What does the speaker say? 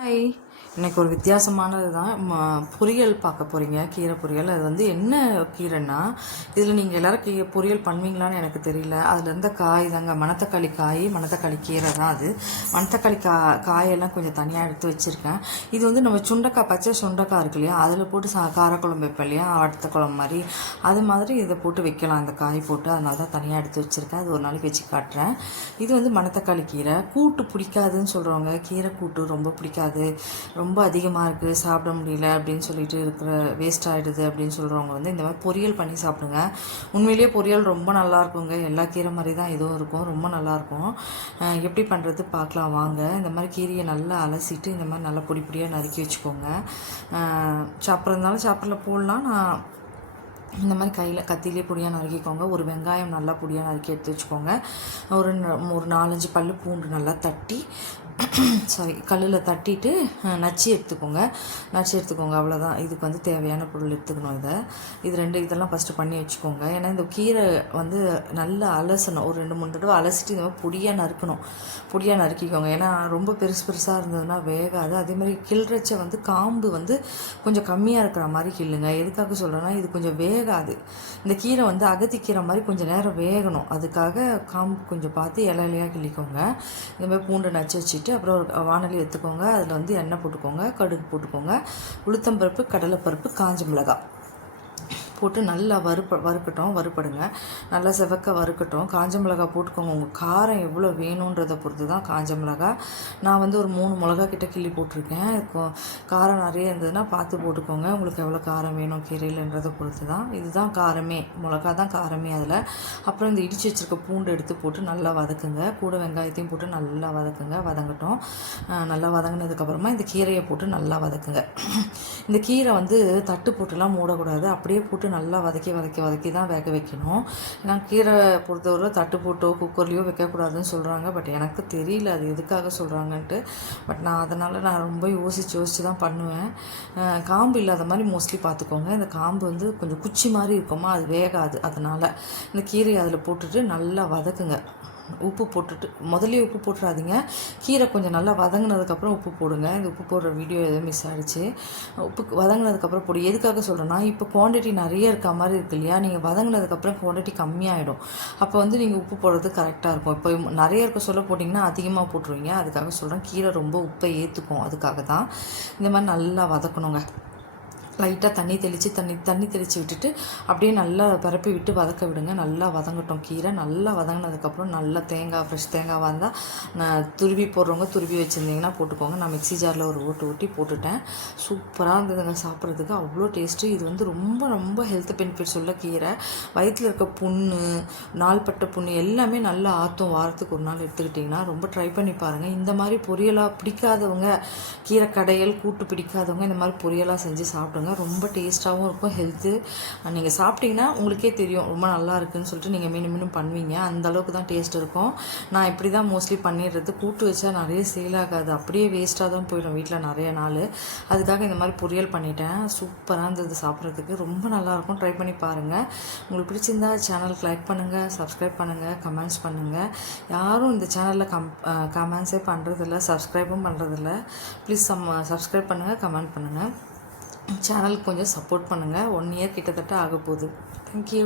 Hi, இன்னைக்கு ஒரு வித்தியாசமானது தான் பொரியல் பார்க்க போகிறீங்க. கீரை பொரியல். அது வந்து என்ன கீரைன்னா, இதில் நீங்கள் எல்லோரும் பொரியல் பண்ணுவீங்களான்னு எனக்கு தெரியல. அதில் இருந்த காய் தாங்க மணத்தக்காளி காய், மணத்தக்காளி கீரை தான் அது. மணத்தக்காளி காயெல்லாம் கொஞ்சம் தனியாக எடுத்து வச்சுருக்கேன். இது வந்து நம்ம சுண்டைக்காய், பச்சை சுண்டைக்காய் இருக்கு இல்லையா, அதில் போட்டு காரக்குழம்பு வைப்பேன் இல்லையா, வறுத்த குழம்பு மாதிரி, அது மாதிரி இதை போட்டு வைக்கலாம். அந்த காய் போட்டு, அதனால தான் தனியாக எடுத்து வச்சுருக்கேன். அது ஒரு நாளைக்கு வச்சு காட்டுறேன். இது வந்து மணத்தக்காளி கீரை. கூட்டு பிடிக்காதுன்னு சொல்கிறவங்க, கீரை கூட்டு ரொம்ப பிடிக்காது, ரொம்ப அதிகமாக இருக்குது, சாப்பிட முடியல அப்படின்னு சொல்லிட்டு இருக்கிற, வேஸ்ட் ஆகிடுது அப்படின்னு சொல்கிறவங்க வந்து இந்த மாதிரி பொரியல் பண்ணி சாப்பிடுங்க. உண்மையிலேயே பொரியல் ரொம்ப நல்லாயிருக்குங்க. எல்லா கீரை மாதிரி தான் இதுவும் இருக்கும், ரொம்ப நல்லாயிருக்கும். எப்படி பண்ணுறது பார்க்கலாம் வாங்க. இந்த மாதிரி கீரையை நல்லா அலசிட்டு இந்த மாதிரி நல்லா பொடி பொடியாக நறுக்கி வச்சுக்கோங்க. சாப்பிட்றதுனால சாப்பிட்றதுல போடலாம். நான் இந்த மாதிரி கையில் கத்திலே பொடியாக நறுக்கிக்கோங்க. ஒரு வெங்காயம் நல்லா பொடியாக நறுக்கி எடுத்து வச்சுக்கோங்க. ஒரு 4-5 பல் பூண்டு நல்லா தட்டி கல்லில் தட்டிட்டு நச்சு எடுத்துக்கோங்க. அவ்வளோதான். இதுக்கு வந்து தேவையான பொருள் எடுத்துக்கணும். இதெல்லாம் ஃபஸ்ட்டு பண்ணி வச்சுக்கோங்க. ஏன்னா இந்த கீரை வந்து நல்லா அலசணும். ஒரு 2-3 தடவை அலசிட்டு இந்த மாதிரி பொடியாக நறுக்கிக்கோங்க. ஏன்னா ரொம்ப பெருசாக இருந்ததுன்னா வேகாது. அதேமாதிரி கிள்றச்ச வந்து காம்பு வந்து கொஞ்சம் கம்மியாக இருக்கிற மாதிரி கிள்ளுங்க. எதுக்காக சொல்கிறேன்னா, இது கொஞ்சம் வேகாது. இந்த கீரை வந்து அகத்திக்கீரை மாதிரி கொஞ்சம் நேரம் வேகணும். அதுக்காக காம்பு கொஞ்சம் பார்த்து இலையாக கிள்ளிக்கோங்க. இந்த மாதிரி பூண்டு நச்சு வச்சுட்டு அப்புறம் ஒரு வானலி எடுத்துக்கோங்க. அதில் வந்து எண்ணெய் போட்டுக்கோங்க, கடுகு போட்டுக்கோங்க, உளுத்தம்பருப்பு, கடலைப்பருப்பு, காஞ்ச மிளகாய் போட்டு நல்லா வறுப்படுங்க. நல்லா செவக்க வறுக்கட்டும். காஞ்ச மிளகா போட்டுக்கோங்க. உங்கள் காரம் எவ்வளோ வேணுன்றதை பொறுத்து தான் காஞ்ச மிளகா. நான் வந்து ஒரு 3 மிளகா கிட்ட கிள்ளி போட்டிருக்கேன். காரம் நிறைய இருந்ததுன்னா பார்த்து போட்டுக்கோங்க. உங்களுக்கு எவ்வளோ காரம் வேணும் கீரையிலன்றதை பொறுத்து தான். இதுதான் காரமே, மிளகா தான் காரமே அதில். அப்புறம் இந்த இடித்து வச்சுருக்க பூண்டு எடுத்து போட்டு நல்லா வதக்குங்க. கூட வெங்காயத்தையும் போட்டு நல்லா வதங்கட்டும். நல்லா வதங்கினதுக்கப்புறமா இந்த கீரையை போட்டு நல்லா வதக்குங்க. இந்த கீரை வந்து தட்டு போட்டுலாம் மூடக்கூடாது. அப்படியே போட்டு நல்லா வதக்கி தான் வேக வைக்கணும். ஏன்னா கீரை பொறுத்தவரை தட்டு போட்டோ குக்கர்லேயோ வைக்கக்கூடாதுன்னு சொல்கிறாங்க. பட் எனக்கு தெரியல அது எதுக்காக சொல்கிறாங்கன்ட்டு. பட் நான் ரொம்ப யோசித்து தான் பண்ணுவேன். காம்பு இல்லாத மாதிரி மோஸ்ட்லி பார்த்துக்கோங்க. இந்த காம்பு வந்து கொஞ்சம் குச்சி மாதிரி இருக்குமா, அது வேகாது. அதனால் இந்த கீரையை அதில் போட்டுட்டு நல்லா வதக்குங்க. உப்பு போட்டுட்டு முதல்ல உப்பு போட்டுறாதீங்க. கீரை கொஞ்சம் நல்லா வதங்கினதுக்கப்புறம் உப்பு போடுங்க. இந்த உப்பு போடுற வீடியோ எதுவும் மிஸ் ஆகிடுச்சு. உப்பு வதங்கினதுக்கப்புறம் போடு. எதுக்காக சொல்கிறேன்னா, இப்போ குவான்டிட்டி நிறைய இருக்க மாதிரி இருக்கு இல்லையா, நீங்கள் வதங்கினதுக்கப்புறம் குவான்டிட்டி கம்மியாகிடும். அப்போ வந்து நீங்கள் உப்பு போடுறது கரெக்டாக இருக்கும். இப்போ நிறைய இருக்க சொல்ல போட்டிங்கன்னா அதிகமாக போட்டுருவீங்க. அதுக்காக சொல்கிறேன், கீரை ரொம்ப உப்பை ஏற்றுக்கும். அதுக்காக தான் இந்த மாதிரி நல்லா வதக்கணுங்க. லைட்டாக தண்ணி தெளித்து விட்டுட்டு அப்படியே நல்லா பரப்பி விட்டு வதக்க விடுங்க. நல்லா வதங்கட்டும் கீரை. நல்லா வதங்கினதுக்கப்புறம் நல்லா ஃப்ரெஷ் தேங்காவாக இருந்தால் நான் துருவி போடுறவங்க துருவி வச்சுருந்தீங்கன்னா போட்டுக்கோங்க. நான் மிக்ஸி ஜாரில் ஒரு ஊட்டி போட்டுட்டேன். சூப்பராக இருந்ததுங்க சாப்பிட்றதுக்கு. அவ்வளோ டேஸ்ட்டு. இது வந்து ரொம்ப ரொம்ப ஹெல்த் பெனிஃபிட்ஸ் உள்ள கீரை. வயிற்றில் இருக்க புண்ணு, நாள்பட்ட புண்ணு எல்லாமே நல்லா ஆற்றும். வாரத்துக்கு ஒரு நாள் எடுத்துக்கிட்டிங்கன்னா ரொம்ப ட்ரை பண்ணி பாருங்கள். இந்த மாதிரி பொரியலாக பிடிக்காதவங்க, கீரை கடையல் கூட்டு பிடிக்காதவங்க இந்த மாதிரி பொரியலாக செஞ்சு சாப்பிடுங்க. ரொம்ப டேஸ்ட்டாகவும் இருக்கும். ஹெல்த்து நீங்கள் சாப்பிட்டீங்கன்னா உங்களுக்கே தெரியும் ரொம்ப நல்லா இருக்குதுன்னு சொல்லிட்டு நீங்கள் மீண்டும் பண்ணுவீங்க. அந்த அளவுக்கு தான் டேஸ்ட் இருக்கும். நான் இப்படி தான் மோஸ்ட்லி பண்ணிடுறது. கூட்டு வச்சா நிறைய சேல் ஆகாது, அப்படியே வேஸ்ட்டாக தான் போயிடும் வீட்டில் நிறைய நாள். அதுக்காக இந்த மாதிரி பொரியல் பண்ணிட்டேன். சூப்பராக இருந்தது சாப்பிட்றதுக்கு. ரொம்ப நல்லாயிருக்கும். ட்ரை பண்ணி பாருங்கள். உங்களுக்கு பிடிச்சிருந்தா சேனலுக்கு லைக் பண்ணுங்கள், சப்ஸ்கிரைப் பண்ணுங்கள், கமெண்ட்ஸ் பண்ணுங்கள். யாரும் இந்த சேனலில் கமெண்ட்ஸே பண்ணுறதில்ல, சப்ஸ்கிரைபும் பண்ணுறதில்ல. ப்ளீஸ் சப்ஸ்கிரைப் பண்ணுங்கள், கமெண்ட் பண்ணுங்கள். சேனலுக்கு கொஞ்சம் சப்போர்ட் பண்ணுங்கள். 1 இயர் கிட்டத்தட்ட ஆக போகுது. தேங்க்யூ.